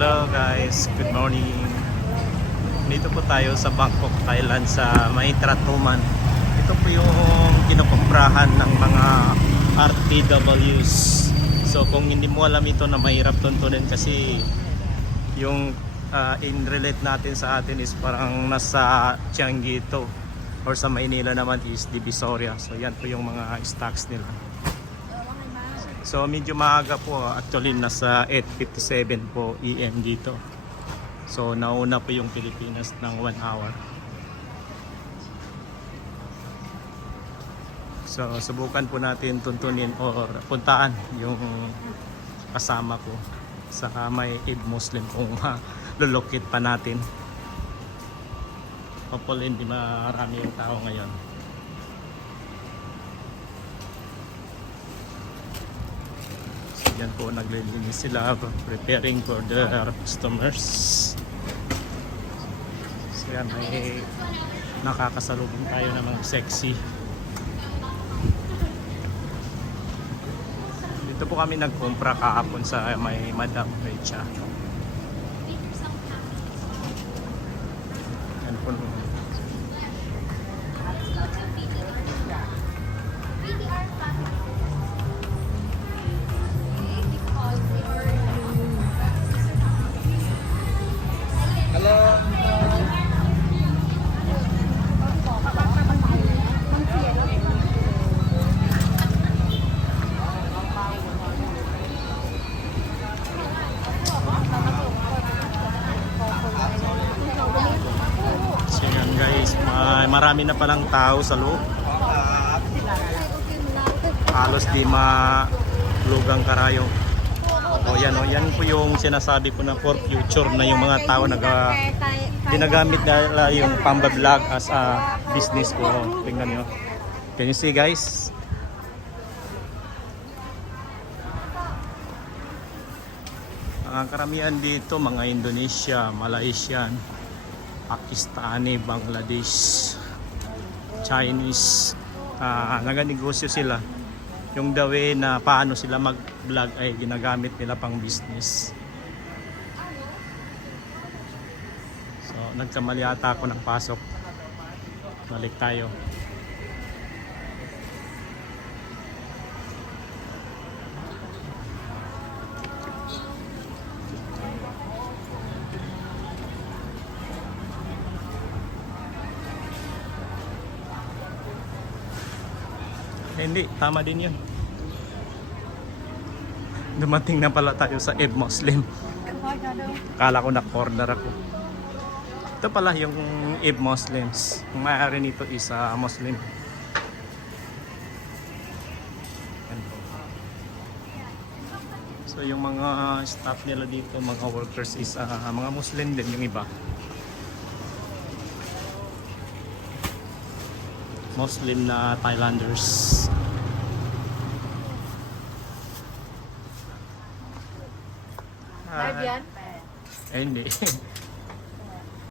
Hello guys, good morning. Dito po tayo sa Bangkok, Thailand sa May Tratuman. Ito po yung kinukumprahan ng mga RTWs. So kung hindi mo alam ito na mahirap tuntunin kasi yung in relate natin sa atin is parang nasa Changi ito or sa Maynila naman is Divisoria. So yan po yung mga stocks nila. So medyo maaga po, actually nasa 8:57 po EM dito. So nauna po yung Pilipinas ng 1 hour. So subukan po natin tuntunin or puntaan yung kasama ko sa may Eid Muslim kung lulukit pa natin. Hopefully hindi marami yung tao ngayon. Yan po, naglilinis sila, preparing for the customers. So yan, may nakakasalubong tayo ng mga sexy. Dito po kami nagkumpra kahapon sa may Madam Recha. Yan po. Guys, marami na palang tao sa loob. Halos di malugang karayong. O yan po yung sinasabi ko na for future na yung mga tao ginagamit nila yung pambablog as a business ko. Tingnan nyo. Can you see guys? Ang karamihan dito mga Indonesia, Malaysian, Pakistani, Bangladesh, Chinese, naganegosyo sila. Yung the way na paano sila mag-vlog ay ginagamit nila pang business. So, nagkamali ata ako ng pasok. Balik tayo. Hindi, tama din yun. Dumating na pala tayo sa Eid Muslim. Kala ko na-corner ako. Ito pala yung Eid Muslims. Ang may-ari nito is Muslim. So yung mga staff nila dito, mga workers is mga Muslim din yung iba. Muslim na Thailanders. Live yan? Eh, hindi.